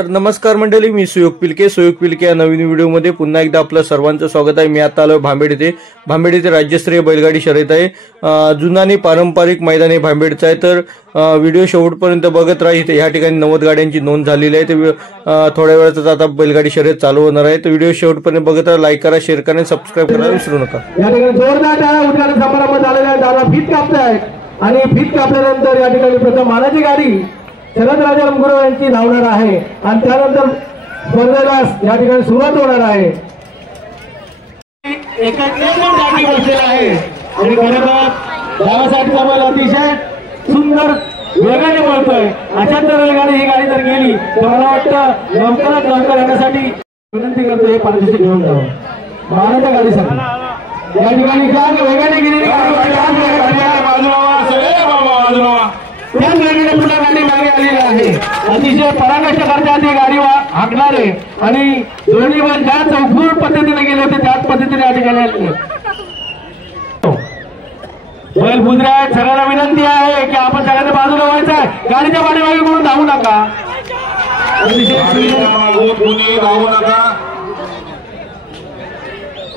तर नमस्कार मंडळी, मी सुयोग पिलके या नवीन व्हिडिओमध्ये पुन्हा एकदा आपलं सर्वांचं स्वागत आहे। मी आता आलोय भांबेड येथे राज्यस्तरीय बैलगाडी शर्यत आहे। जुना आणि पारंपरिक मैदान हे भांबेडचं आहे। तर व्हिडिओ शेवटपर्यंत बघत राहा। इथे या ठिकाणी 90 गाड्यांची नोंद झालेली आहे। तर थोड्या वेळातच आता बैलगाडी शर्यत चालू होणार आहे। तर व्हिडिओ शेवटपर्यंत बघत राहा, लाईक करा, शेअर करा आणि सबस्क्राइब करायला विसरू नका। या ठिकाणी जोरदार टाळ्या उद्घाटन समारंभ झालेला आहे। दादा फीत कापतायत आणि फीत कापल्यानंतर या ठिकाणी प्रथम मानाची गाडी शरद राजा गुरु यांची धावणार आहे आणि त्यानंतर स्पर्धेला या ठिकाणी सुरुवात होणार आहे। एका एकदम गाडी बसलेला आहे आणि खरोखर धावासाठीचा बैल अतिशय सुंदर वेगाने पळतोय। अशा तऱ्हेने गाडी ही गाडी जर गेली तर मला वाटतं लवकरात लवकर येण्यासाठी विनंती करतो, हे पारदर्शक घेऊन जावं मानाच्या गाडीसाठी। या ठिकाणी वेगाने गेलेली त्याच वेगवेगळ्या पुन्हा गाडी मागे आलेली आहे। अतिशय पराकाष्ठा करतात ही गाडी हाकणारे आणि दोन्ही बैल ज्या चौकून पद्धतीने गेले होते त्याच पद्धतीने या ठिकाणी आले। बैल बुजरा आहेत, सगळ्यांना विनंती आहे की आपण सगळ्यांना बाजूला व्हायचं आहे। गाडीच्या पाठीमागे कोण धावू नका,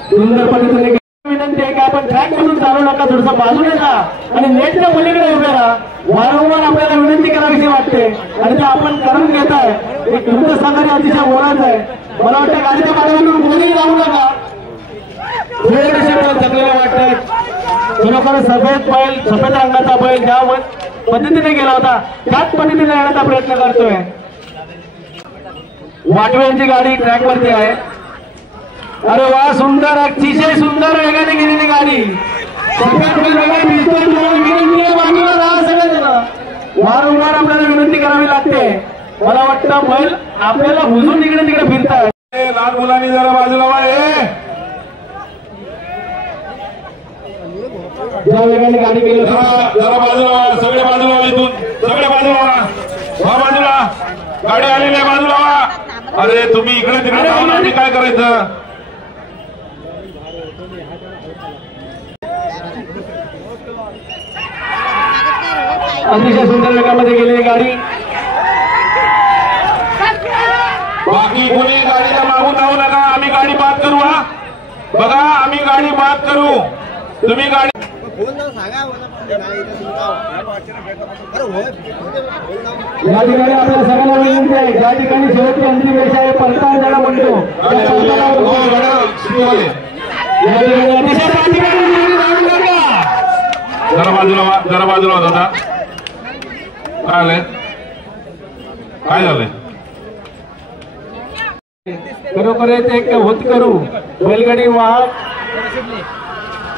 सुंदर पद्धतीने विनंती आहे की आपण ट्रॅक मधून चालू नका, थोडंसं बाजूने जा आणि नेटच्या पलीकडे उभे राहा। वारंवार आपल्याला विनंती करावीशी वाटते आणि ते आपण करून घेत आहे। एक तुमचं सहकार्य अतिशय मोलाचं आहे। मला वाटतं गाडीच्या पाठीमागून कोणीही जाऊ नका। थकलेले वाटत खरोखर सफेद रंगाचा बैल ज्या पद्धतीने गेला होता त्याच पद्धतीने येण्याचा प्रयत्न करतोय। वाटव्यांची गाडी ट्रॅक वरती आहे। अरे वा, सुंदर, अतिशय सुंदर वेगाने गेलेली गाडी। वारंवार आपल्याला विनंती करावी लागते। मला वाटतं बैल आपल्याला हुजून इकडे तिकडे फिरताय। लहान मुलांनी जरा बाजूला व्हा, ज्या वेगाने गाडी गेली जरा बाजूला व्हा, सगळे बाजूला व्हा, इथून सगळे बाजूला व्हा, बाजूला गाडी आलेली आहे, बाजूला व्हा। अरे तुम्ही इकडे तिकडे जाऊन आम्ही काय करायचं? अतिशय सुंदर वेगामध्ये गेलेली गाडी। बाकी कोणी गाडीला मागून जाऊ नका, आम्ही गाडी बाद करू। हा बघा, आम्ही गाडी बाद करू, तुम्ही गाडी या ठिकाणी आपल्या सगळ्यांना विनंती आहे, ज्या ठिकाणी शेवटची अंतिम रेषा आहे परतावा ज्याला म्हणतो जरा बाजूला दादा। काय झालंय, काय झालंय? खरोखर एक होत करू बैलगाडी वाहक।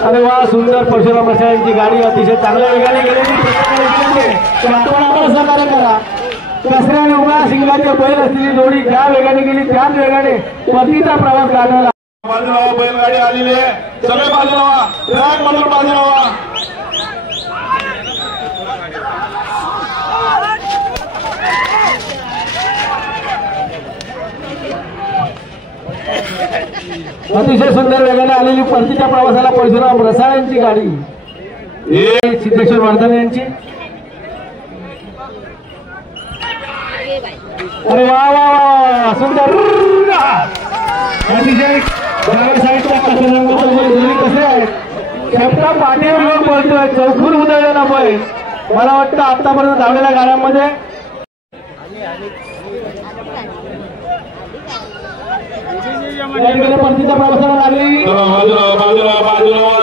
अरे वा, सुंदर परशुराम यांची गाडी अतिशय चांगल्या वेगाने गेलेली। आम्हाला सहकार्य करा। कचऱ्याने उभ्या सिंगाचे बैल असलेली जोडी ज्या वेगाने गेली त्याच वेगाने परतीचा प्रवास करण्याला बाजूला बैलगाडी आलेली आहे, सगळे बाजूला व्हा, ट्रॅक मधून बाजूला व्हा। अतिशय सुंदर वेगाने आलेली परतीच्या प्रवासाला परशुराम रसाळ्यांची गाडी, सिद्धेश्वर वर्धन यांची। अरे वा वा वा, सुंदर, अतिशय साईडला कसे आहे शेपटा पाठीवर घेऊन पळतोय, चौकून उधळलेला बैल। मला वाटतं आतापर्यंत धावलेल्या गाड्यांमध्ये परतीच्या प्रवासाला लागली।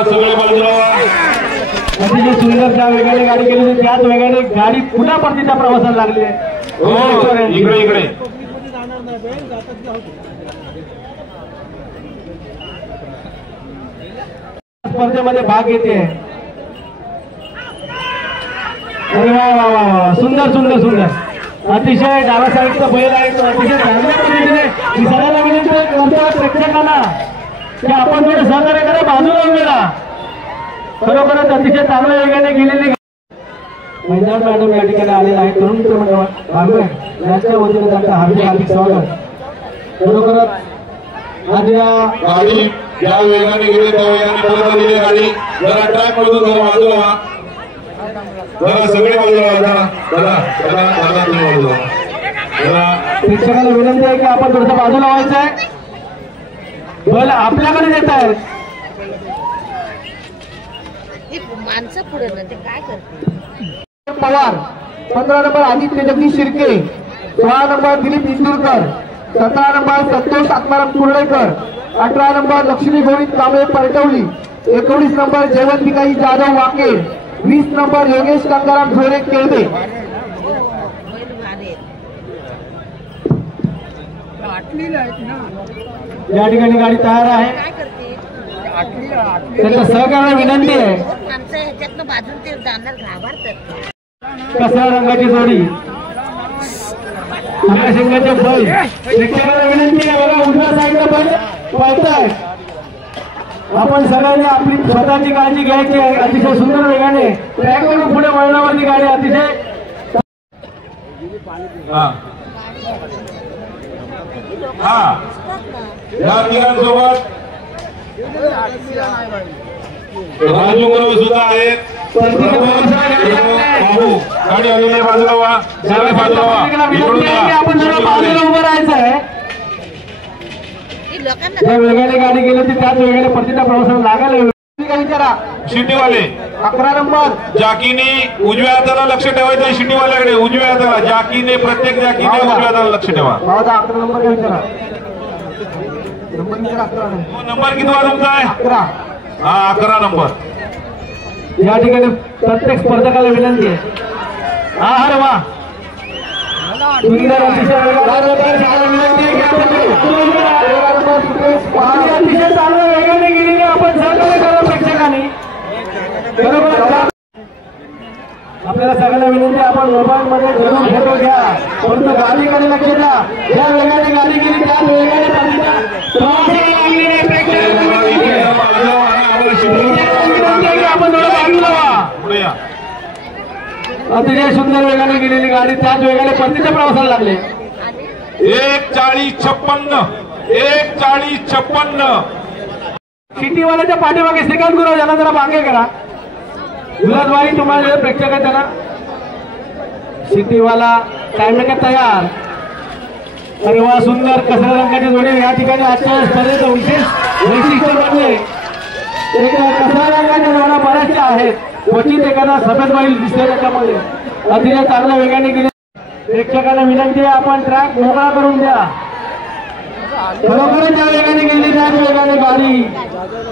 सगळे बाजूला अतिशय सुंदर ज्या वेगाने गाडी गेली त्याच वेगाने गाडी पुन्हा परतीच्या प्रवासाला लागली। इकडे स्पर्धेमध्ये भाग घेते। अरे वा वा वा, सुंदर सुंदर सुंदर, अतिशय डाव्या साईडचा बैल आहे। अतिशय चांगल्या पद्धतीने मी सगळ्यांना विनंती करतो प्रेक्षकांना की आपण थोडं सहकार्य करा, बाजूला उभे राहा। खरोखरच अतिशय चांगल्या वेगाने गेलेली मैदान मॅडम या ठिकाणी आलेला आहे। तरुण मित्र मंडळ भांबेड यांच्या वतीने त्यांचं हार्दिक स्वागत। खरोखरच आज या गाडी ज्या वेगाने गेली त्या वेगाने परत आलेली गाडी। जरा ट्रॅक मधून जरा बाजूला व्हा, जरा सगळे बाजूला व्हा, जरा तुम्ही बाजूला जरा प्रेक्षकाला विनंती आहे की आपण थोडंसं बाजूला व्हायचं आहे. बैल आपल्याकडे येत आहेत. माणसं पुढे ना ते काय करते. Pawar 15 number Aditya Jagdish Shirke, 16 number Dilip Indurkar, 17 number Santosh Atmaram Kurdekar, 18 number Lakshmi Govind Kamble Paratwali, 19 number Jayvantikai Jadhav Wake, 20 number Yogesh Gangaram Zore Kelde. या ठिकाणी गाडी तयार आहे. काय करते त्यांचं सहकार्य विनंती आहे. माणसं ह्याच्यातनं बाजून ते जाणार घाबरतात. कसा रंगाची जोडी सिंगाचे बैल. प्रेक्षकाला विनंती आहे बघा उजव्या साईडला बैल पळतायत. आपण सगळ्यांनी आपली स्वतःची काळजी घ्यायची आहे. अतिशय सुंदर वेगाने ट्रॅकवरून पुढे वळणावरती गाडी अतिशय या तिघांसोबत राजू गुरु सुद्धा आहेत. गाडी आलेली आहे. बाजूला व्हा. बाजूला व्हा. आपण जरा बाजूला उभं राहायचं आहे. ज्या वेगाने गाडी गेली ती त्याच वेगाने परतीच्या प्रवासाला लागायला विचारा. शिटीवाले 11 नंबर जाकीने उजव्या हाताला लक्ष ठेवायचं. शिटीवाल्याकडे उजव्या हाताला जाकीने प्रत्येक जाकीने उजव्या हाताला लक्ष ठेवा. 11 नंबर विचारा. नंबर किती वा तुमचा आहे? 11. हा 11 नंबर. या ठिकाणी प्रत्येक स्पर्धकाला विनंती आहे. हा हर वा सुंदर अतिशय चांगल्या वेगाने गेलेली आपण सहकार्य करा प्रेक्षकांनी. बरोबर आपल्याला सगळ्यांना विनंती आपण मोबाईल मध्ये जरूर फोटो घ्या. परंतु गाडीकडे लक्ष द्या. ज्या वेगाने गाडी गेली त्याच वेगाने आपण थोडं बाजूला व्हा. अतिशय सुंदर वेगाने गेलेली गाडी त्याच वेगाने परतीच्या प्रवासाला लागले. 1:40:56 1:40:56. सिटीवाल्याच्या पाठीमागे श्रीकांत गुरु यांना जरा मागे करा. गुलाबबाई तुम्हाला प्रेक्षक आहे त्यांना. सिटीवाला टायमिंग तयार. अरे वा सुंदर कसऱ्या रंगाची जोडी या ठिकाणी आजच्या स्पर्धेचं विशेष वैशिष्ट्य म्हणजे कसऱ्या रंगाच्या जोड्या बऱ्याचशा आहेत. क्वचित एखादा सफेद बैल दिसतोय त्याच्यामध्ये. अतिशय चांगल्या वेगाने गेले. प्रेक्षकांना विनंती आहे आपण ट्रॅक मोकळा करून द्या. खरोखरच ज्या वेगाने गेली त्याच वेगाने गाडी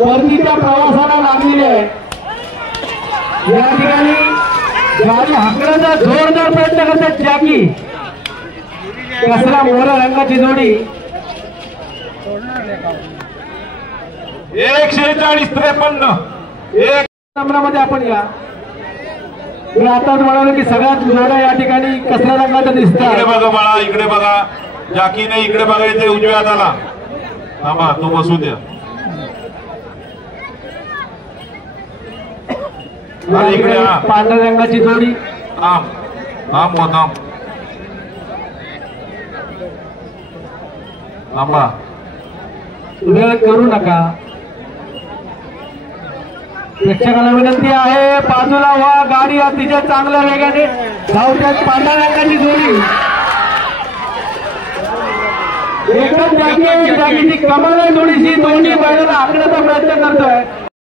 परतीच्या प्रवासाला लागलेली आहे. या ठिकाणी गाडी हाकण्याचा जोरदार प्रयत्न करतात जॅकी. कसला मोहरा रंगाची जोडी 1:46:53. एक नंबरामध्ये आपण या. मी आताच म्हणालो की सगळ्यात जोड्या या ठिकाणी कसल्या रंगाच्या इकडे दिसतात. बघा बाळा. इकडे बघा. जाकीने इकडे बघायचे उजव्या हाताला. थांबा तो बसू द्या. इकडे पांढऱ्या रंगाची जोडी थांब थांब थांब थांबा. वेळ करू नका. प्रेक्षकाला विनंती आहे बाजूला व्हा. गाडी अतिशय चांगल्या वेगाने धावत्यात. पांढऱ्या रंगाची जोडी एकच जागीची कमाल आहे. थोडीशी दोन्ही बैलांना आखण्याचा प्रयत्न करतोय.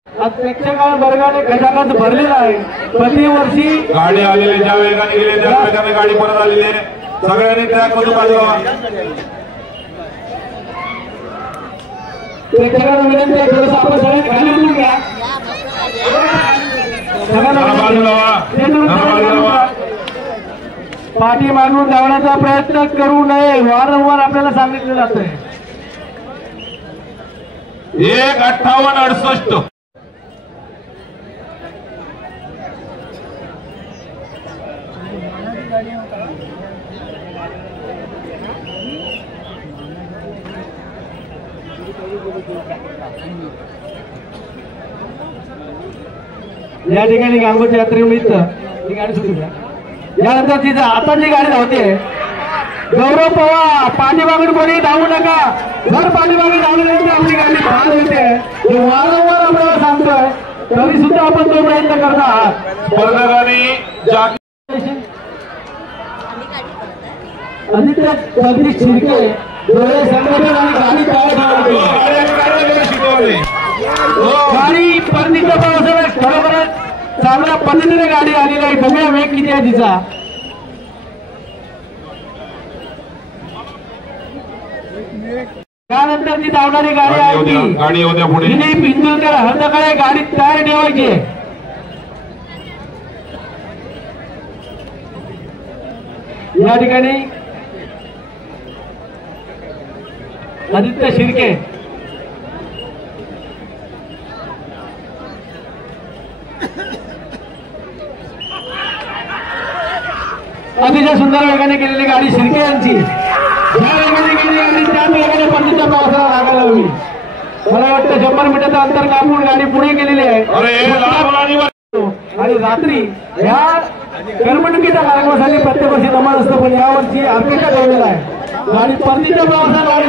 आज प्रेक्षकांना वर्गाने खचाखच भरलेला आहे. प्रतिवर्षी गाडी आलेली ज्या वेगाने गेली त्या वेगाने गाडी परत आलेली आहे. सगळ्यांनी ट्रॅक मधून बाजूला. प्रेक्षकांना विनंती आहे थोडंसं आपण सगळे खाली उतरून घ्या. पाठी मागून धावण्याचा प्रयत्न करू नये. वारंवार आपल्याला सांगितलं जातंय. 1:58:68. या ठिकाणी गांगोच्या यात्रेनिमित्त ही गाडी सुरू द्या. यानंतर तिथं आता जी गाडी धावते गौरव पवार. पाठीमागून कोणी धावू नका. जर पाठीमागे धावल्यानंतर आपली गाडी बाद होते. हे वारंवार आपल्याला सांगतोय तरी सुद्धा आपण तो प्रयत्न करत आहात. स्पर्धकांनी आदित्य जगदीश शिर्के डोळे संघटन आणि गाडी गाडी परतीच्या प्रवासाला खरोखरच चांगल्या पद्धतीने गाडी आलेली आहे. बघूया वेग किती आहे तिचा. त्यानंतर ती धावणारी गाडी आहे गाडी होत्या पुढे दिलीप इंदुरकर हळदकडे गाडी तयार ठेवायची. या ठिकाणी आदित्य शिर्के अतिशय सुंदर वेगाने केलेली गाडी शिर्के यांची. ज्या वेगाने गेली गाडी त्याच वेगाने परतीच्या प्रवासाला लागायला हवी. मला वाटतं 100 मीटरचं अंतर कापून गाडी पुढे गेलेली आहे. आणि रात्री ह्या करमणुकीच्या कार्यक्रमासाठी प्रत्येक वर्षी नमन असतं, पण यावर्षी अपेक्षा ठेवलेला आहे. गाडी परतीच्या प्रवासाला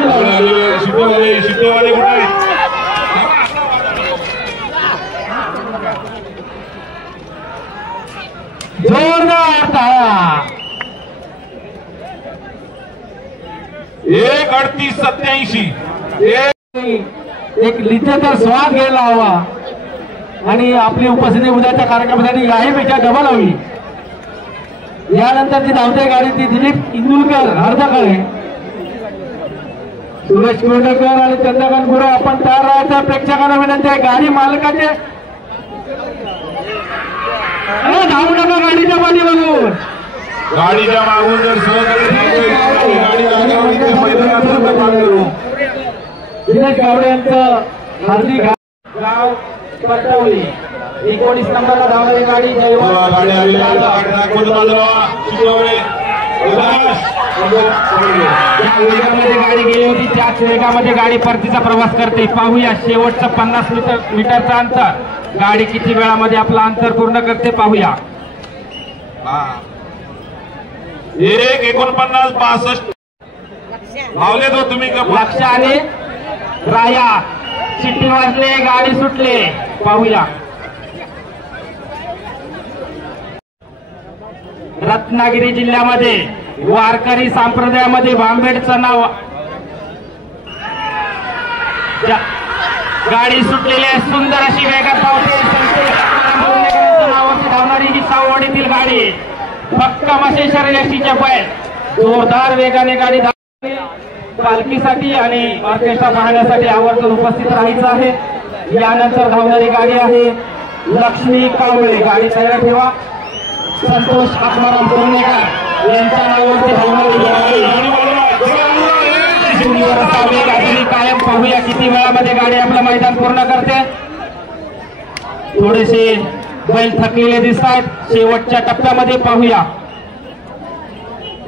जोरदार टाळ्या. 1:38:87 एक लिज्जतचा स्वाद घ्यायला हवा आणि आपली उपस्थिती उद्याच्या कार्यक्रमासाठी याहीपेक्षा डबल हवी. यानंतर जी धावते गाडी ती दिलीप इंदुरकर हळदकडे, सुरेश कोंडकर आणि चंद्रकांत गुरु आपण तयार राहायचं. प्रेक्षकांना विनंती आहे गाडी मालकाचे धावू नका गाडीच्या पाठी बघून. गाडीच्या मागून जर दिनेश गावडे यांचं हार्दिक गाव पटवली 19 नंबरला धावणारी गाडी वेगामध्ये गाडी गेली होती त्याच वेगामध्ये गाडी परतीचा प्रवास करते. पाहूया शेवटचं 50 मीटरचं अंतर गाडी किती वेळामध्ये आपलं अंतर पूर्ण करते पाहूया. 1:49:62 धावले तो तुम्ही लक्ष आले राया शिट्टी वाजले गाडी सुटले पाहूया. रत्नागिरी जिल्ह्यामध्ये वारकरी संप्रदायामध्ये भांबेडचं नाव गाडी सुटलेली आहे. सुंदर अशी वेगात धावते. नावाची धावणारी ही साववाडीतील गाडी फक्त मशेश्वर यष्टीच्या पाय जोरदार वेगाने गाडी धावली. पालखीसाठी आणि ऑर्केस्ट्रा पाहण्यासाठी आवर्जून उपस्थित राहायचं आहे. यानंतर धावणारी गाडी आहे लक्ष्मी कावळे. गाडी तयार ठेवा. संतोष आत्माराम पुर्णेकर यांच्या नावावरती धावणारी गाडी कायम पाहूया किती वेळामध्ये गाडी आपलं मैदान पूर्ण करते. थोडेसे बैल थकलेले दिसत आहेत. शेवटच्या टप्प्यामध्ये पाहूया.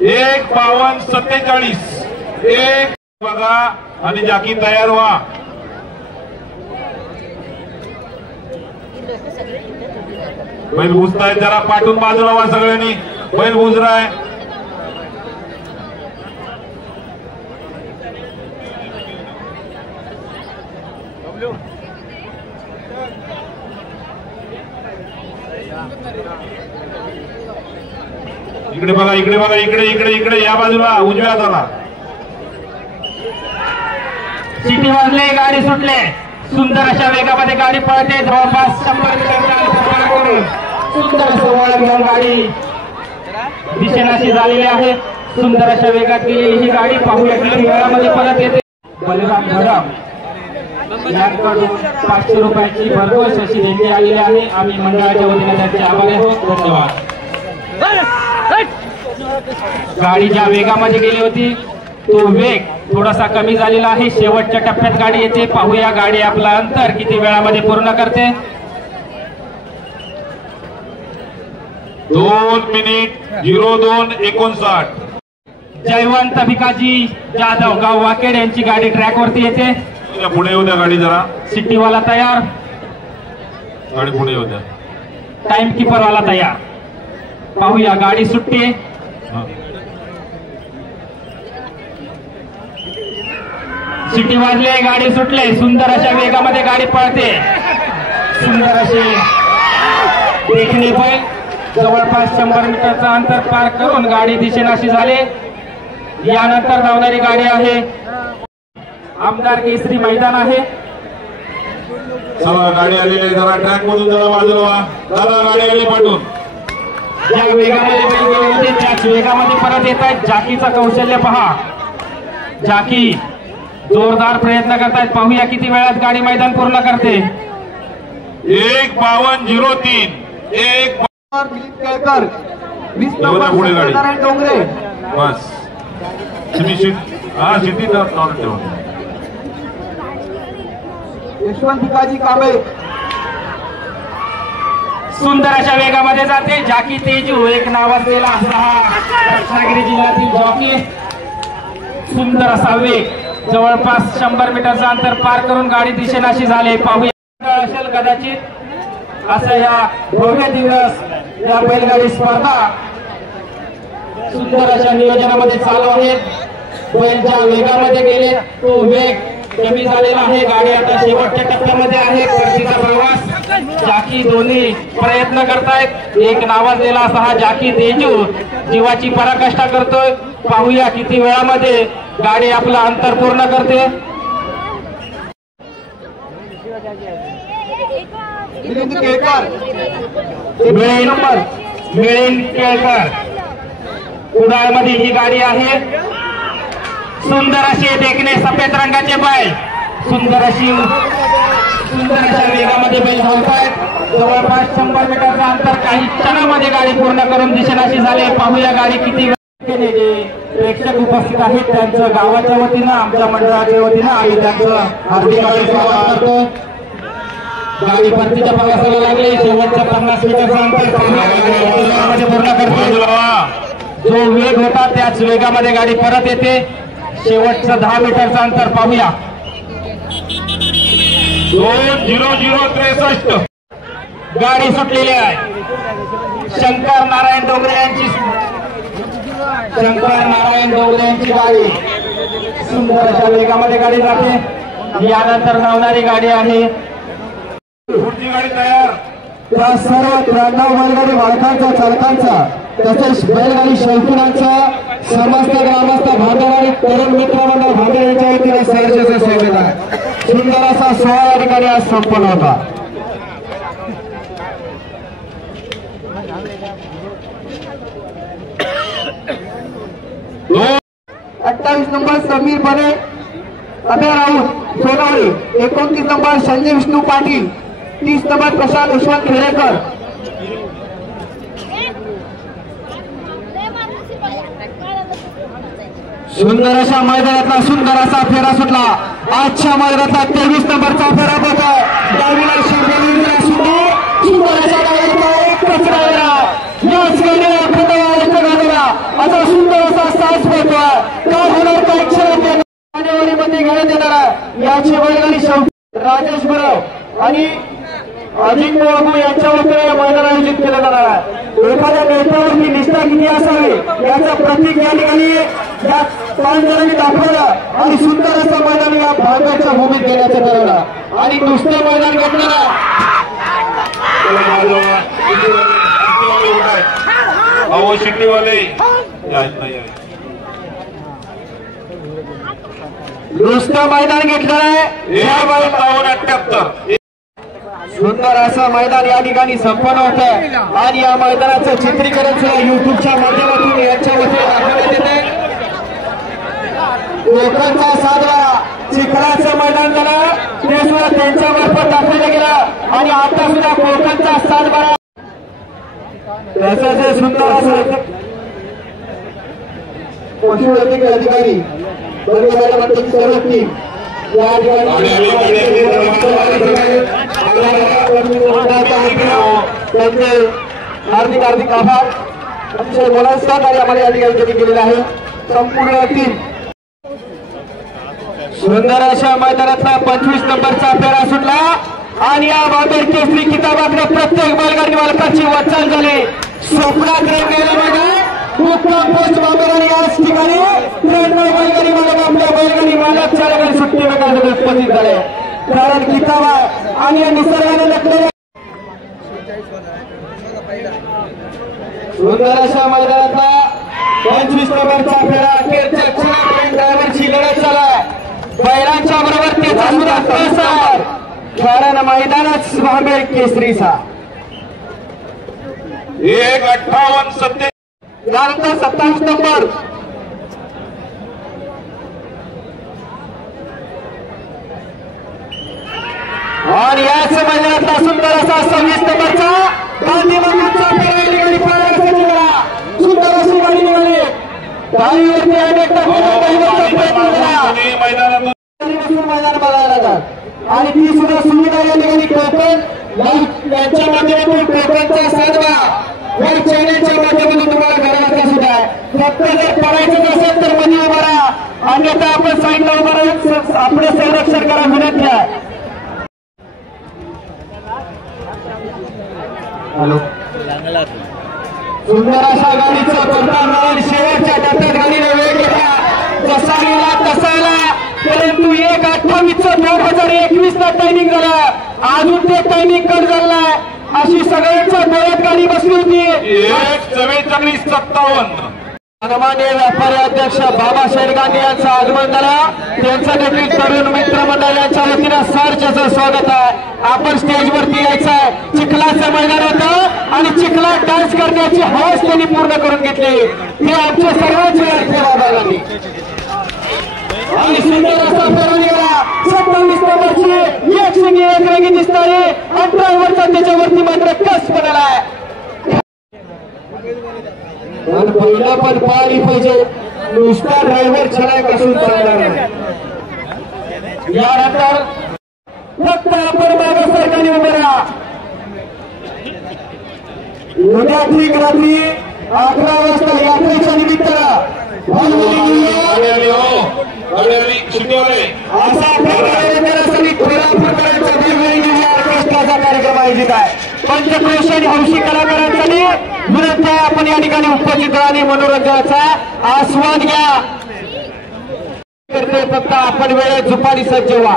1:52:47 एक बघा आणि जाकी तयार व्हा. बैल बुजताय जरा पाठून बाजूला व्हा सगळ्यांनी. बैल बुजराय. इकडे बघा इकडे बघा इकडे इकडे इकडे या बाजूला उजव्या हाताला. सिटी वाजले गाडी सुटले. सुंदर अशा वेगामध्ये गाडी पळते. जवळपास 100 मीटर सुंदर असं वळण घेऊन गाडी दिशेनाशी झालेली आहे. सुंदर अशा वेगात गेलेली ही गाडी पाहूया किती वेळामध्ये परत येते. बलराम धरम यांकडून 500 रुपयाची भरघोस अशी देणगी आलेली आहे. आम्ही मंडळाच्या वतीने त्यांचे आभारी आहोत. धन्यवाद. गाडी ज्या वेगामध्ये गेली होती तो वेग थोडासा कमी झालेला आहे. शेवटच्या टप्प्यात गाडी येते. पाहूया गाडी आपला अंतर किती वेळामध्ये पूर्ण करते. 2:02:59. जयवंत भिकाजी जाधव गाव वाकेड यांची गाडी ट्रॅकवरती येते. पुढे येऊ द्या गाडी जरा. सिटीवाला तयार. गाडी पुढे येऊ द्या. टाइम कीपरवाला तयार. पाहूया गाडी सुटते. सिटी वाजले गाडी सुटले. सुंदर अशा वेगामध्ये गाडी पळते. सुंदर असे देखणे बैल जवळपास 100 मीटरचं अंतर पार करून गाडी दिशेनाशी झाले. यानंतर धावणारी गाडी आहे आमदार केसरी मैदान आहे. चला गाडी आलेली आहे, जरा ट्रॅक मधून जरा बाजूला व्हा. दादा गाडी आली पाठवून. ज्या वेगामध्ये बैल गेले होते त्याच वेगामध्ये परत येत आहेत. जाकीचं कौशल्य पहा. जाकी जोरदार प्रयत्न करतायत. पाहूया किती वेळात गाडी मैदान पूर्ण करते. 1:52:03. दिलीप केळकर 20 पुढे गाडी. नारायण डोंगरे. बस तुम्ही शिट्टी ठेवा. यशवंत भिकाजी कांबळे सुंदर अशा वेगामध्ये जाते. जाकी तेजू एक नावाजलेला असा हा रत्नागिरी जिल्ह्यातील जॉकी. सुंदर असा वेग जवळपास 100 मीटरचं अंतर पार करून गाडी दिशेनाशी झाले. पाहूया असेल कदाचित असं या भव्य दिवस या बैलगाडी स्पर्धा सुंदर अशा नियोजनामध्ये चालू आहेत. बैल ज्या वेगामध्ये गेले तो वेग कमी झालेला आहे. गाडी आता शेवटच्या टप्प्यामध्ये आहे. परतीचा प्रवास जाकी दोन्ही प्रयत्न करतायत. एक नावाजलेला असा हा जाकी तेजू जीवाची पराकाष्ठा करतोय. पाहूया किती वेळामध्ये गाडी आपलं अंतर पूर्ण करते. मिळेल केळकर कुडाळमध्ये ही गाडी आहे. सुंदर अशी देखणे सफेद रंगाचे बैल सुंदर अशा वेगामध्ये बैल धावतायत. जवळपास 100 मीटरचं अंतर काही क्षणामध्ये गाडी पूर्ण करून दिशेनाशी झाले. पाहूया गाडी किती वेळ. जे प्रेक्षक उपस्थित आहेत त्यांचं गावाच्या वतीनं आमच्या मंडळाच्या वतीनं आम्ही त्यांचं हार्दिक स्वागत करतो. गाडी परतीच्या प्रवासाला लागली. शेवटच्या 50 मीटरचं अंतर पूर्ण करतो. जो वेग होता त्याच वेगामध्ये गाडी परत येते. शेवटचं 10 मीटरचं अंतर पाहूया. 2:00:63. गाडी सुटलेली आहे. शंकर नारायण डोंगरे यांची गाडी सुंदर अशा वेगामध्ये गाडी जाते. यानंतर धावणारी गाडी आहे. पुढची गाडी तयार. त्या सर्व 93 बैलगाडी मालकांचा चालकांचा तसेच बैलगाडी शौकीनांचा समस्त ग्रामस्थ भांडण आणि तरुण मित्रमंडळ भांडण यांच्या वतीने सहर्षाचं स्वागत आहे. सुंदर असा सोहळा या ठिकाणी आज संपन्न होता. दोन 28 नंबर समीर बने अभय राऊत सोनावळे. 29 नंबर संजय विष्णू पाटील. 30 नंबर प्रशांत यशवंत खेडेकर. सुंदर अशा मैदानातला सुंदर असा फेरा सुटला. आजच्या मैदानातला 23 नंबरचा फेरा बघा. डावीला सुंदर अशा आता सुंदर असा साज बघतोय. काय होणार काय क्षणामध्ये घेण्यात येणार आहे. याची बैलगाडी शेवटी राजेश बराव आणि अजिंक्य बाबू यांच्या वतीने मैदान आयोजित केलं जाणार आहे. एखाद्या नेत्यावरती निष्ठा किती असावी याचं प्रतीक या ठिकाणी या 5 जणांनी दाखवलं आणि सुंदर असं मैदान या भारताच्या भूमीत घेण्याचं ठरवलं आणि नुसतं मैदान घेतलं. अहो शिट्टीवाले नुसतं मैदान घेतलं आहे. 1:52:78. सुंदर असं मैदान या ठिकाणी संपन्न होत आहे आणि या मैदानाचं चित्रीकरण सुद्धा युट्यूबच्या माध्यमातून यांच्या वतीने दाखवण्यात येते. कोकणचा साजरा चिखलाचं मैदान झालं ते सुद्धा त्यांच्या मार्फत दाखवलं गेलं आणि आता सुद्धा कोकणचा सातबारा त्याचं सुंदर असं पशुवैद्यकीय अधिकारी सर्व टीम या त्यांचे हार्दिक आभार. अतिशय मोलाचा कार्य आम्हाला या ठिकाणी केलेलं आहे. संपूर्ण टीम सुंदर अशा मैदानातला 25 नंबरचा फेरा सुटला आणि या बाबेर केसरी किताबातल्या प्रत्येक बैलगाडी मालकाची वाटचाल झाली. स्वप्नात रंगलेलं मैदान पोस्ट बाबेरांनी याच ठिकाणी 93 बैलगाडी मालक आपल्या बैलगाडी मालक चालक सुट्टी वेगाने उपस्थित झाले. कारण किताब आणि निसर्गाने लटलेल्या सुंदर अशा मैदानातला 25 नंबरचा फेरा अखेरच्या क्षणापर्यंत ड्रायव्हरची लढत चालू. बैलांच्या बरोबर त्याचा सुद्धा प्रसार, कारण मैदानच भांबेड केसरीचा. 1:58 त्यानंतर 27 नंबर आणि याच मैदानातला सुंदर असा 26 नंबरचा गांधी मंदिरचा सुंदर अशी गाडी निघाली. गाडीवरती अनेक मैदान बघायला जातात आणि ती सुद्धा सुविधा या ठिकाणी कोकण यांच्या माध्यमातून कोकणचा साधवा या चॅनेलच्या माध्यमातून तुम्हाला घराचा सुद्धा आहे. फक्त जर पडायचं असेल तर मध्ये उभा राहा, अन्यथा आपण साईडला उभा राहून आपलं संरक्षण करा विनंती आहे. हॅलो, सुंदर अशा गाडीचा पंतप्रधान शेवटच्या टप्प्यात गाडीने वेळ घेतला. जसा गेला तसा आला, परंतु 1:28 ला टायमिंग झाला. अजून ते टायमिंग कट झालाय. अशी सगळ्यांच्या डोळ्यात गाडी बसली होती. 1:44:57 सन्माननीय व्यापारी अध्यक्ष बाबासाहेब गांधी यांचं आगमन झालं. त्यांचं देखील तरुण मित्रमंडळ यांच्या वतीनं सरचं स्वागत आहे. आपण स्टेजवरती यायचं आहे. चिखलाचं मैदान होतं आणि चिखलात डान्स करण्याची हौस त्यांनी पूर्ण करून घेतली. हे आमचे सर्वांचे अर्थ बाबांनी आणि सुंदर असा फेरा निघाला. 27 नंबरची एक शिंगी एक रेगी दिसणारी आणि ड्रायव्हरचा त्याच्यावरती मात्र कस बनालाय. पण पहिला पण पाहिली पाहिजे, नुसता ड्रायव्हर छळाय कसून चालणार नाही. यानंतर फक्त आपण मागे सरकारने उभे राहा. उद्या ठीक रात्री 11 वाजता यात्रेच्या निमित्त असा कार्यक्रम आयोजित आहे. पंचक्रोश आणि हौशी कलाकारांसाठी विनंती आहे, आपण या ठिकाणी उपस्थित आणि मनोरंजनाचा आस्वाद घ्या. फक्त आपण वेळेत झुपारी सज्ज व्हा.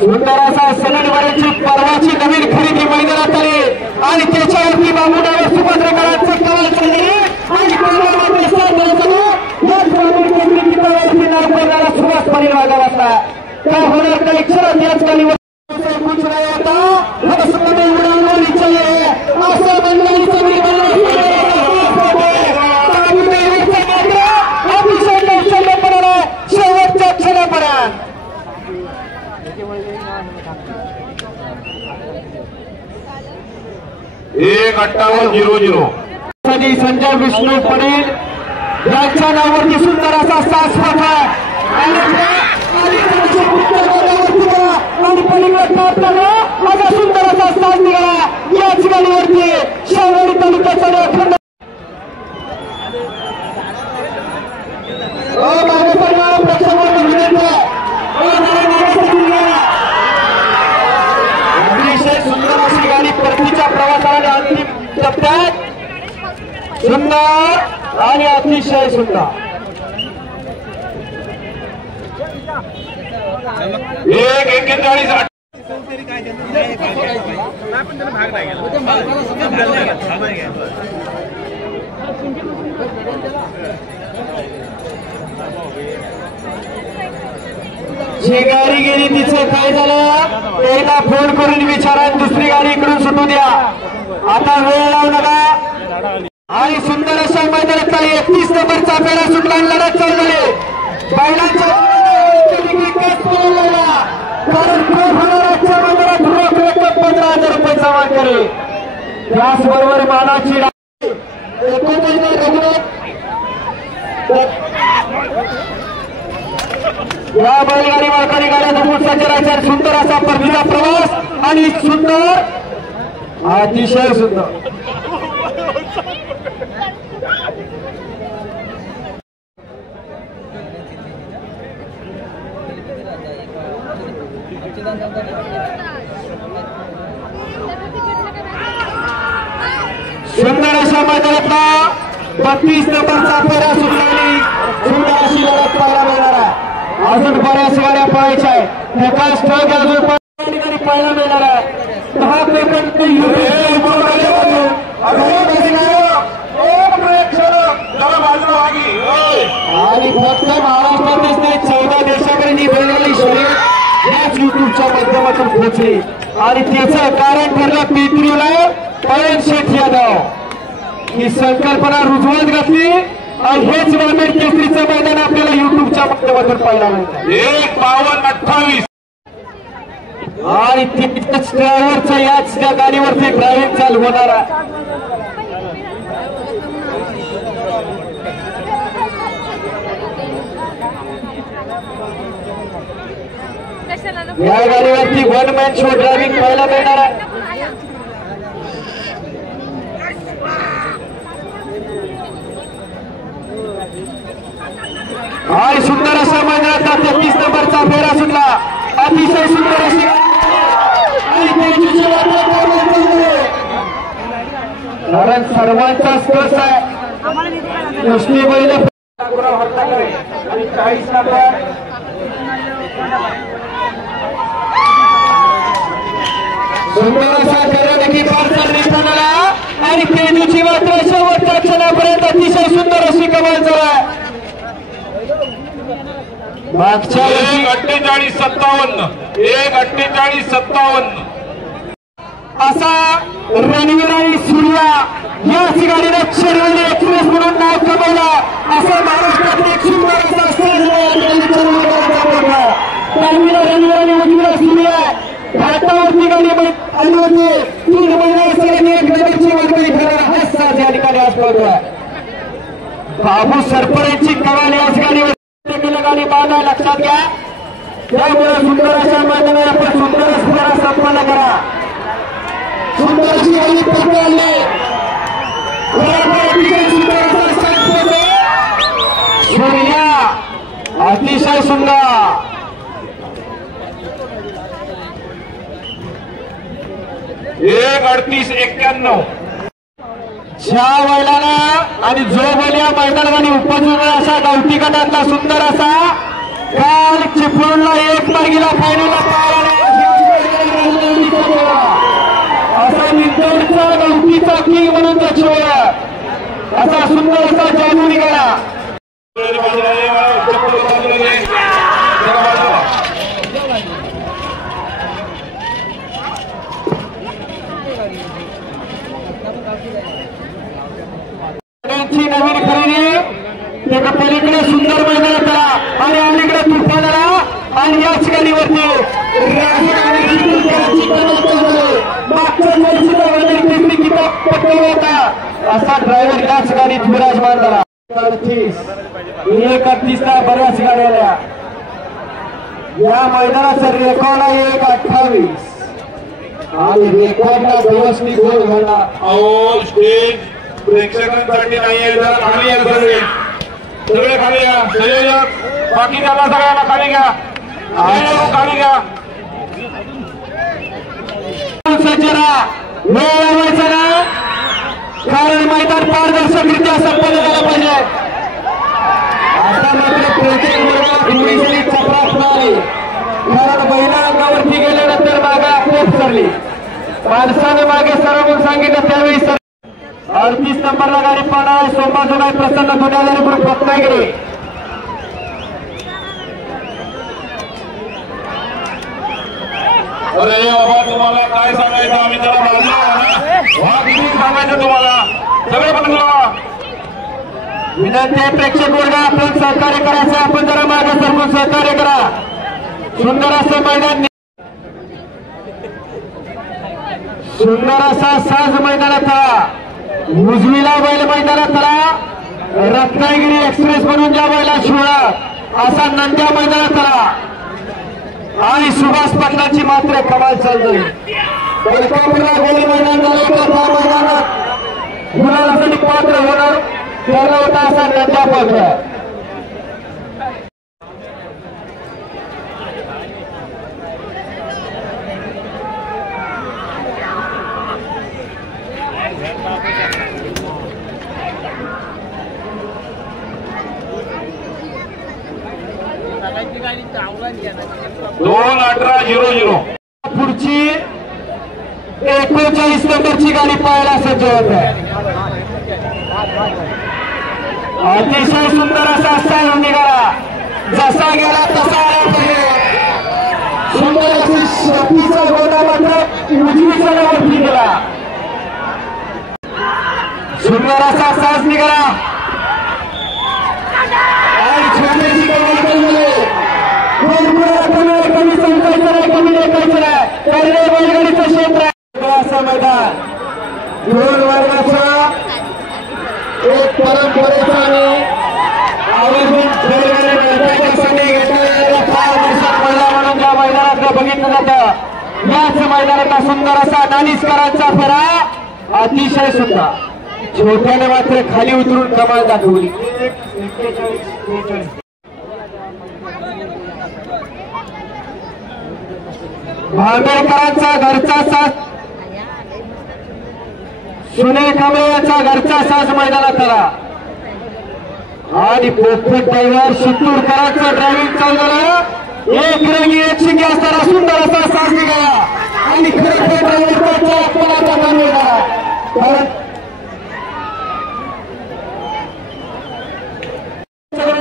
सुंदर असा सलनवरची परवाची नवीन खरेदी मैदानात आली आणि त्याच्यावरती बाबूडावर सुभद्रकरांचं कवल चालली आणि सुभाष पाटील मागा वाटला. काय होणार काही क्षणात याच गाडीवर शेवटच्या क्षणापर्यंत 1:58:00 संजय विष्णू पटेल यांच्या नावावरती सुंदर असा शाश्वत आहे आणि पलीकडे आपल्याला माझा सुंदर असा साज निघाला. याच गाडीवरती शेवटी तालुक्याचा अतिशय सुंदर अशी गाडी परतीच्या प्रवासाला अंतिम टप्प्यात सुंदर आणि अतिशय सुंदर 1:41. जी गाडी गेली तिचं काय झालं एकदा फोन करून विचारा. दुसरी गाडी इकडून सुटू द्या. आता वेळ लावू नका. आणि सुंदर अशा मैदानातला 31 नंबरचा फेरा सुटला. लढत चालू झाली. बैलांच्या कारण आजच्या मैदानात रोख रक्कम 15,000 रुपये जमा केले. त्याचबरोबर मानाची या बैलगाडी मालकाने गाड्या जमून सज्जराच्या सुंदर असा परतीचा प्रवास आणि सुंदर अतिशय सुंदर सुंदर अशा मैदानातला 32 नंबरचा फेरा सुटलेली सुंदर अशी लढत पाहायला मिळणार आहे. अजून बऱ्याच गाड्या पळायच्या आहेत. एका स्ट्रोक अजून पाहायला मिळणार आहे. 10 पेपट आणि फक्त महाराष्ट्रातच नाही 14 देशापर्यंत ही बैलगाडी शर्यत याच युट्यूबच्या माध्यमातून पोहोचली आणि त्याचं कारण ठरलं पितृला पवन शेठ यादव ही संकल्पना रुजवत घातली आणि हेच भांबेड केसरीचं मैदान आपल्याला युट्यूबच्या माध्यमातून पाहायला मिळतं. 1:52:28 आणि त्याच ड्रायव्हरचं याच त्या गाडीवरती ड्रायव्हिंग चालू होणार आहे. या गाडीवरती वन मॅन शो ड्रायव्हिंग पाहायला मिळणार आहे. आणि सुंदर असा मैदानाचा 33 नंबरचा फेरा सुटला. अतिशय सुंदर अशी कारण सर्वांचा स्पर्श आहे. कुस्ती बैल आणि 40 नंबर सुंदर असा फेरा देखील पार चालण्यात आला आणि तेजूची मात्र शेवटच्या क्षणापर्यंत अतिशय सुंदर अशी कमाल चालू आहे. मागच्या 1:48:57 1:48:57 असा रणवीर आणि सूर्या याच गाडीने शिरवली एक्सप्रेस म्हणून नाव कमवला. असा महाराष्ट्रात एक सुंदर असा रणवीर आणि उजवीला सूर्या घाटावरती गाडी आली होती. 3 महिना सलग एक नंबरची वाटणी फिरणारा हा साज या ठिकाणी आज पडतोय. बाबू सरपरेची कवाली आज गाडीवर गाडी बांधा लक्षात घ्या. त्यामुळे सुंदर अशा मैदानात आपण सुंदर असणारा संपन्न करा. सुंदर अशी गाडी पकडली सुंदर असा सूर्या अतिशय सुंदर 1:38:91 ज्या बैलानं आणि जो बैल या मैदानाने उपजून असा गावठी गटातला सुंदर असा काल चिपळूणला 1 मार्गीला फायनलला असा निंदोडचा गावठीचा किंग म्हणून त्याची ओळख असा सुंदर असा जादू निघाला. नवीन खरेदी त्याच्या पलीकडे सुंदर मैदानात आला आणि अलीकडे तुफान आला आणि याच गाडीवरती होता असा ड्रायव्हर याच गाडीत विराजमान झाला. 1:38ला बऱ्याच गाड्या आल्या. या मैदानाचं रेकॉर्ड आहे 1:28 आणि रेकॉर्डला व्यवस्थित गोल घालला. अहो स्टेज प्रेक्षकांसाठी नाहीये. जरा खाली या सगळे खाली या. संयोजक बाकी त्यांना सगळ्यांना खाली घ्या. खाली घ्या. सज्जरा वेळ लावायचा ना कारण मैदान पारदर्शकरित्या संपन्न झालं पाहिजे. आता मात्र प्रत्येक चपरात मिळाली कारण महिला अंगावरती गेल्यानंतर मागे आपोआप सरली. माणसाने मागे सरवून सांगितलं त्यावेळी 38 नंबरला गाडी पाहणार सोमवार प्रसन्न दुनियादारी ग्रुप रत्नागिरी. अरे बाबा तुम्हाला काय सांगायचं आम्ही जरा बाजूला किती सांगायचं तुम्हाला सगळे बाजूला. विनंती आहे प्रेक्षक वर्ग आपण सहकार्य करायचं. आपण जरा मागे सरकून सहकार्य करा. सुंदर असं मैदान सुंदर असा साज मैदानात आला. उजवीला बैल मैदानात आला. रत्नागिरी एक्सप्रेस म्हणून ज्या बैला शिवळा असा नंद्या मैदानात आला आणि सुभाष पाटलांची मात्र कमाल चालली. बलकापूरला गोल मैदान झालं तर त्या मैदानात गुलालासाठी पात्र होणार ठरला होता असा नंद्या पात्र. दोन 18:00 पुढची 39 नंबरची गाडी पाहायला सज्ज होत आहे. अतिशय सुंदर असा स्टाईल निघाला, जसा गेला तसा आला पाहिजे. सुंदर अशी शक्तीचा गोटा मात्र उजवीच्या वरती गेला. सुंदर असा साज निघाला आणि छोटीशी कमी संख्येचं नाही, कमी लेखायचं नाही. कारण बैलगाडीचं क्षेत्र आहे असं मैदान. दोन वर्गाचा एक परंपरेचा आणि आवर्जून बैलगाडी मैदानासाठी घेतलेला फार दिवसात पहिला म्हणून या मैदानात बघितलं जातं. याच मैदानाचा सुंदर असा नाणीसकरांचा फेरा अतिशय सुंदर. छोट्याने मात्र खाली उतरून कमाल दाखवली. भांबेडकरांचा घरचा साज, सुनील कांबळे यांचा घरचा साज मैदानात आला आणि पोपट ड्रायव्हर शितूरकरांचं ड्रायव्हिंग चालू झालं. एक रंगी एक शिंगे असताना सुंदर असा साज निघाला आणि खरोखर ड्रायव्हरचा अपमानाचा काम निघाला.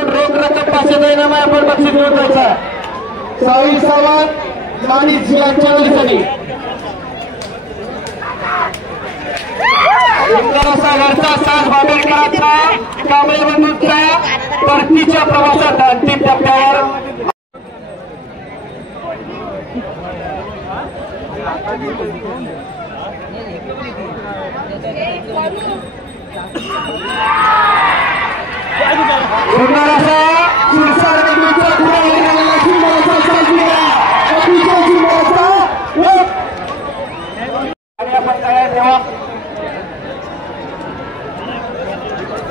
रोख रक्कम 500 इनाम आपण बक्षीस मिळवून द्यायचा. सावी सावंत आणि जिल्ह्याच्या वतीने सुंदर असा घरचा साज भांबेडकरांचा कांबळे बंधूंच्या परतीच्या प्रवासात अंतिम टप्प्यावर. सुंदर असा शिरसाट बंधूंचा पुढे निघालेला सुंदर असा साज निघाला. अतिशय सुंदर असा आणि आपण तयार ठेवा.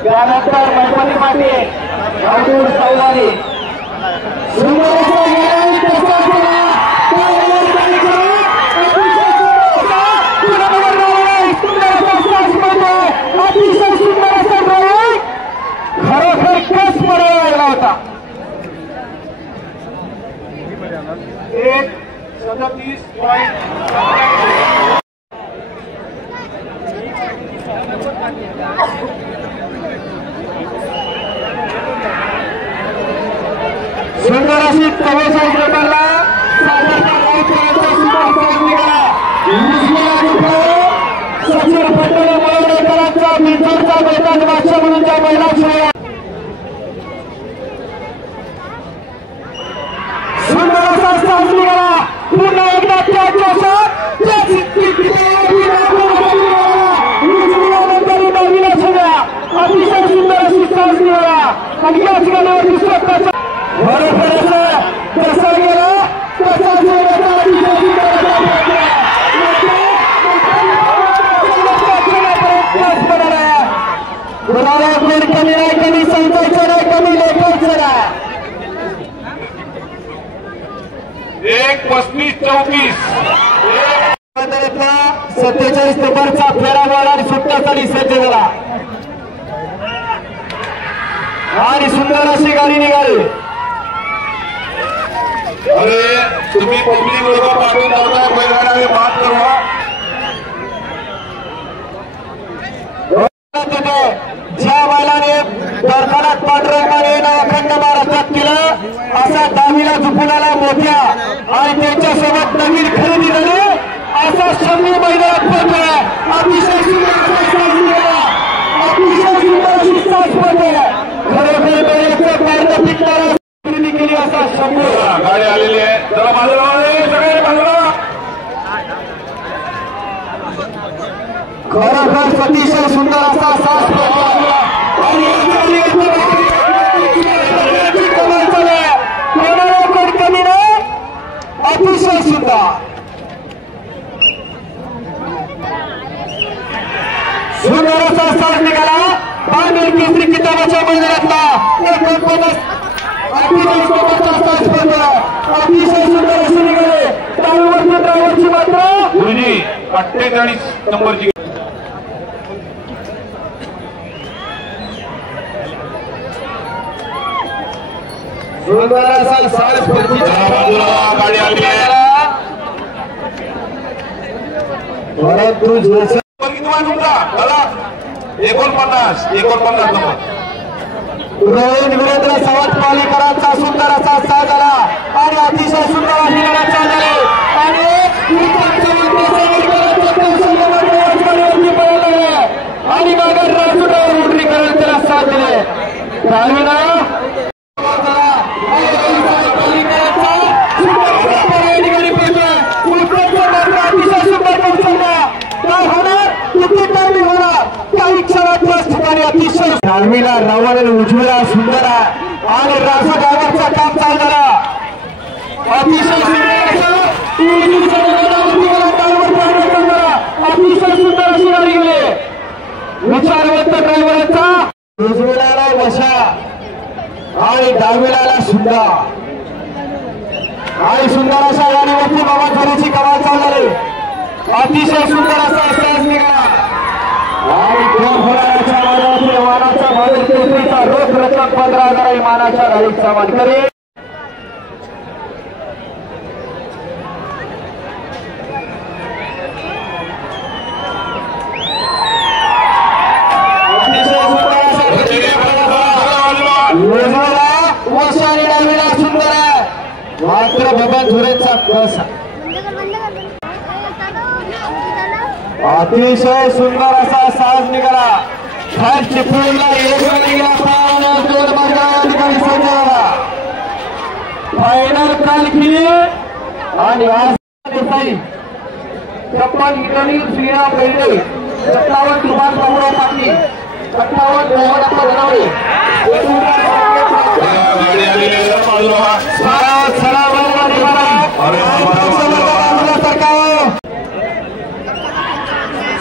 त्यानंतर गणपती पाटील अवधूत चौधरी सुंदर असा अतिशय सुंदर असा ड्रायव्हिंग खरोखर कस पडायला लागला होता. 1:37 पॉइंट. सुंदर अशी कवेचा उद्रेकाला सचिन पटेल मळवडेकरांचा बिंदूरचा मैदान बादशाह म्हणून त्या महिला खेळला. सुंदर असा साज निघाला. पुन्हा एकदा त्याच जोशात अतिशय सुंदर अशी साज निघाला आणि याच गाण्यावरती स्वतःचा बरोबर असं कसा गेला तसा कुणाला कोण कमी नाही, कमी समजायचं नाही, कमी लेखायचं नाही. 1:35-34. 47 नंबरचा फेरा बॉल आणि सुटण्यासाठी सज्ज झाला आणि सुंदर अशी गाडी निघाली. अरे तुम्ही पब्लिक लोक पाठवून लावताय बैलगाड्याने बात करवा. ज्या बैलाने दरकानात पांढरंगाने अखंड महाराष्ट्रात केलं असा दावीला झुपुनाला मोठ्या आणि त्यांच्यासोबत नवीन खरेदी झाली असा शंभू मैदानात पोहोचला. अतिशय सुंदर अतिशय सुंदर साज पडले. खरोखर बैलाचं पारडं पिकणारा खरेदी केली असा शंभू. गाडी आलेली आहे. चला बाजूला सगळे बाजूला. खरोखर अतिशय सुंदर असा साज पडला आणि कोणाला कोण कमी नाही. अतिशय सुंदर सुंदर असा साज निघाला. बांधून केसरी किताबाच्या मैदानातला 49 साज पडला. अतिशय सुंदर असे निघाले. ड्रायव्हरची मात्र गुरुजी 48 नंबरची. सुंदर असा साज बाजूला गाडी आली आहे. परंतु किती वाजता तुमचा? 49 नंबर. रोहित वीरेंद्र सावंत पालेकरांचा सुंदर असा साथ झाला आणि अतिशय सुंदर अशी लढत चालली आणि आणि मागे राजूराव मुंडरीकरांना त्याला साथ दिले. धार्मीला रावण उजवीला सुंदर आणि राजा ड्रायव्हरचा काम चालू झाला. अतिशय सुंदर अशी गाडी गेली विचारवंत ड्रायव्हरचा उजवीला वशा आणि डावीला सुंदर आणि सुंदर अशा गाडीवरती बाबा झोरीची कमाल चालू झाली. अतिशय सुंदर असा सहज निघाला आणि होणाऱ्याच्या मानाच्या मानाच्या भाजपचा रोख रक्कम 15,000 मानाच्या गाडीचा मानकरी. वशाने डावीला सुंदर आहे मात्र बबन झुरेचा कस अतिशय सुंदर असा साज निघाला. खास चिपळूणला एक गेला दोन मार्गावर ठिकाणी सजवला फायनल काल केली आणि आज देसाई कप्पल इटली श्रीराम बैठे 57 सुभाष बाबुराव पाटील 58 मोहनप्पा धनावडे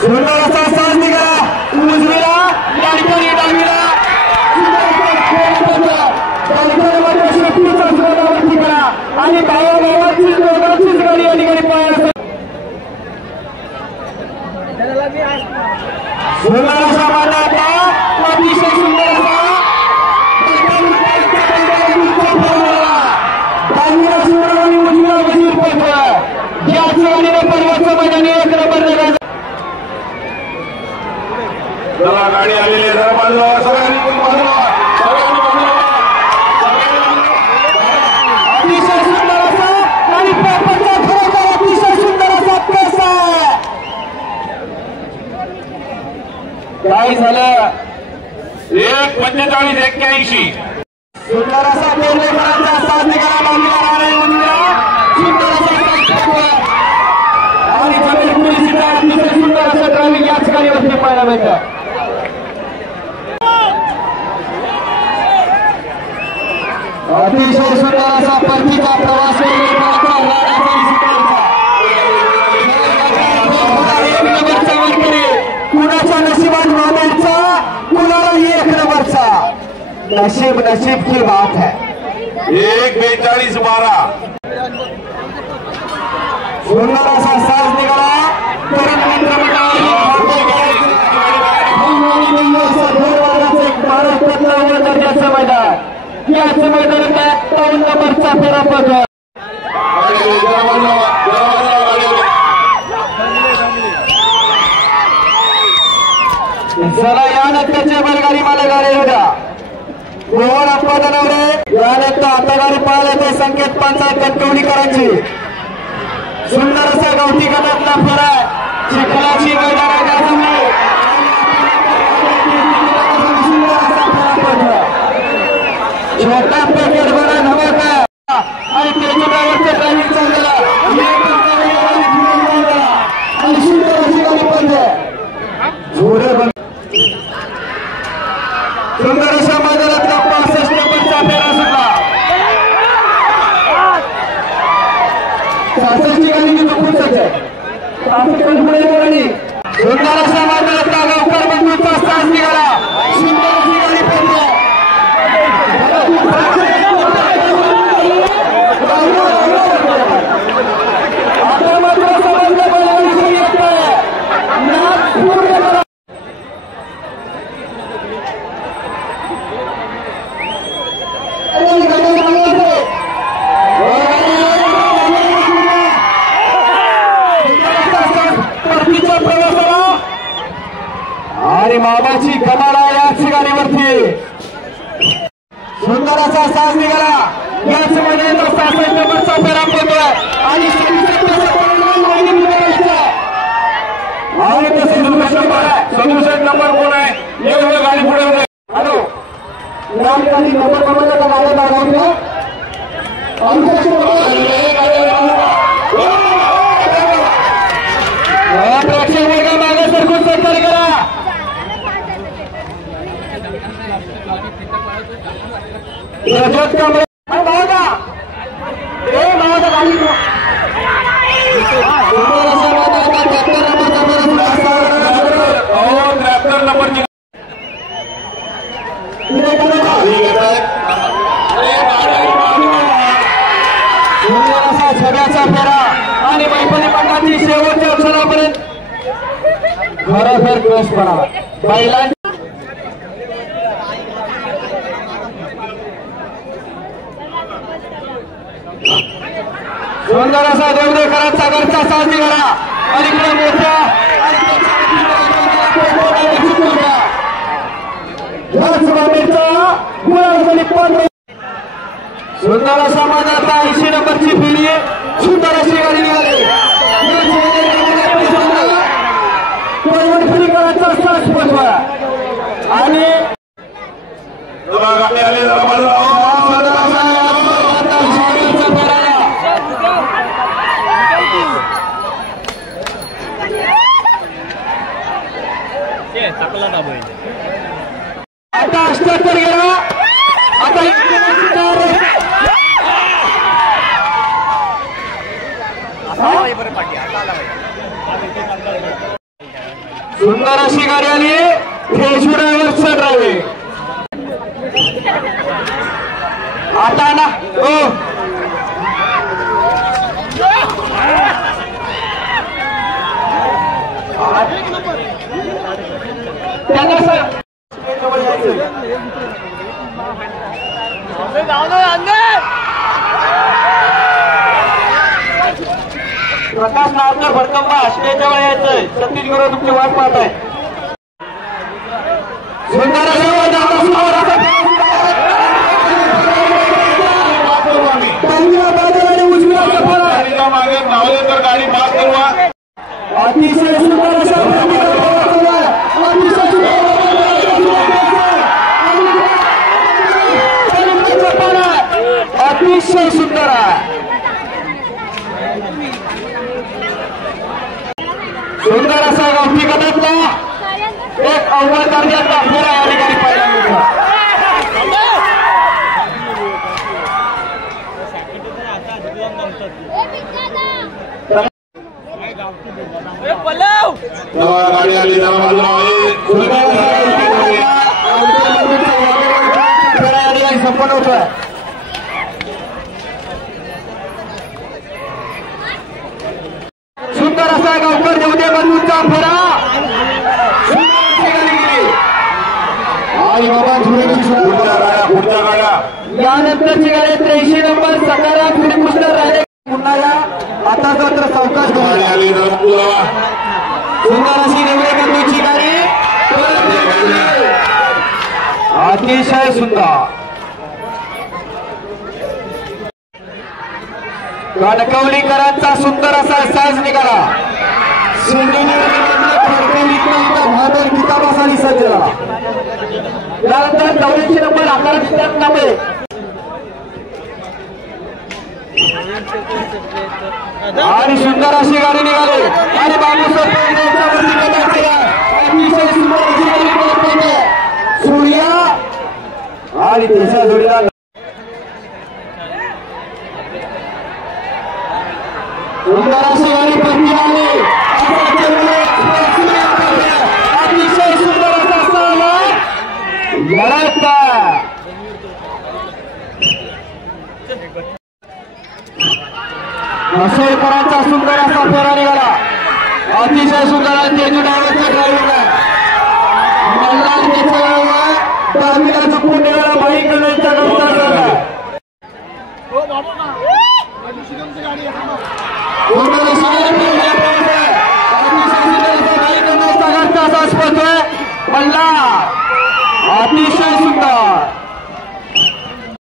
सुंदर असा साज निघाला उजवीला डावीला आणि भावाभावाची दोघांचीच गाडी या ठिकाणी पाहायला सुंदर असा मांडा अतिशय सुंदर असा चला गाडी आलेली आहे जरा बाजूला सगळ्यांनी अतिशय सुंदर असा आणि पेपरचा खरोखर अतिशय सुंदर असा पैसा काय झालं 1:45-81 सुंदर असा पेरलेकरांचा साथ निघाला बाजूला राणे उजवीला सुंदर असा आणि जमीन पोलिसीचा अतिशय सुंदर असं ड्रायव्हिंग याच गाडीवरती पाहायला मिळतं. अतिशय सुंदर असा परतीचा प्रवास कुणाच्या नशिबात मानायचा कुणालाही 1 नंबरचा नशीब नशीब की बात है. 1:42-12 सुंदर असा साज निघाला तरुण महाराष्ट्रातलं दर्जाचं मैदान याच मैदानात 52 नंबरचा फेरा पडतो. चला यानंतरच्या बैलगाडी मला गाडी होत्या मोहनप्पा धनावडे यानंतर आता गाडी पाहिलं ते संकेत पंचायत कटकवणीकरांची सुंदर असा गावठी गटातला फेरा चिखलाची मैदानात छोटा पॅकेट बरा धमाका आणि त्याच्या ड्रायव्हरचं ड्रायव्हिंग चाललेला आणि सुंदर अशी गाडी पडते सुंदर अशा मैदानातला 65 नंबरचा फेरा सुटला 66 गाडी मी खूपच आहे 65 पुढे गाडी सुंदर अशा मैदानातला लवकर बंधूचा साज निघाला सुंदर अशी गाडी पडते. आता मात्र समजलं बैलगाडी येतोय नागपूर आणि मामाची कमाल आहे याच गाडीवरती सुंदर असा साज निघाला याच मध्ये 66 नंबरचा फेरा पडतोय आणि 67 नंबर कोण आहे हे गाडी पुढे हॅलो या ठिकाणी नंबर क्रमांकाचा गाड्या लागायला प्रेक्षक वर्ग मागे सरकून सरकार करा रजत कांबळे गाडी नंबरची सगळ्याचा फेरा आणि मैफली मंडळाची शेवटच्या अक्षरापर्यंत खरोखर कस पडा बैलांची सुंदर असा देवदेकरांचा घरचा साज निघाला आणि इकडे मोठ्या सुंदर असा माझा 80 नंबरची फेरी सुंदर अशी गाडी निघाली करायचा साज पोचवा आणि गाडी आली आता 78 गेला आता सुंदर अशी गाडी आली ठेशू ड्रायव्हर सर ड्रायव्हर आता ना हो त्यांना सर प्रकाश नावकर भडकंबा स्टेजवर यायचंय सतीश गुरु तुमची वाट पाहत आहे सुंदर मागे धावले तर गाडी पास करवा अतिशय सुंदर अतिशय सुंदर आहे सुंदर असा गावठी गटातला एक अव्वल दर्जाचा फेरा या ठिकाणी पाहिला मिळतो गाडी आली संपन्न होतोय सुंदर असा गावकर देवदे बंधूंचा फेरा आणि बाबा पुढच्या गाड्या यानंतरची गाडी 83 नंबर सकारात श्रीकृष्ण राहिले पुन्हा या आता जर सावकाश सुंदर अशी देवदे बंधूंची गाडी अतिशय सुंदर कणकवलीकरांचा सुंदर असा साज निघाला भादर किताबासाठी सज्ज झाला त्यानंतर 84 नंबर आकारात नामे आणि सुंदर अशी गाडी निघाली आणि बाबूसाहेब अतिशय सुंदर अशी गाडी सूर्या आणि त्याच्या जोडीला सुंदर अशी गाडी पडली आली अतिशय सुंदर असा लढायचा मसेलकरांचा सुंदर असा फेरा निघाला अतिशय सुंदर तेजू डायव्हरचा ड्रायव्हर मल्हार त्याच्या डावीला चुकून निघाला भाई कल्याणचा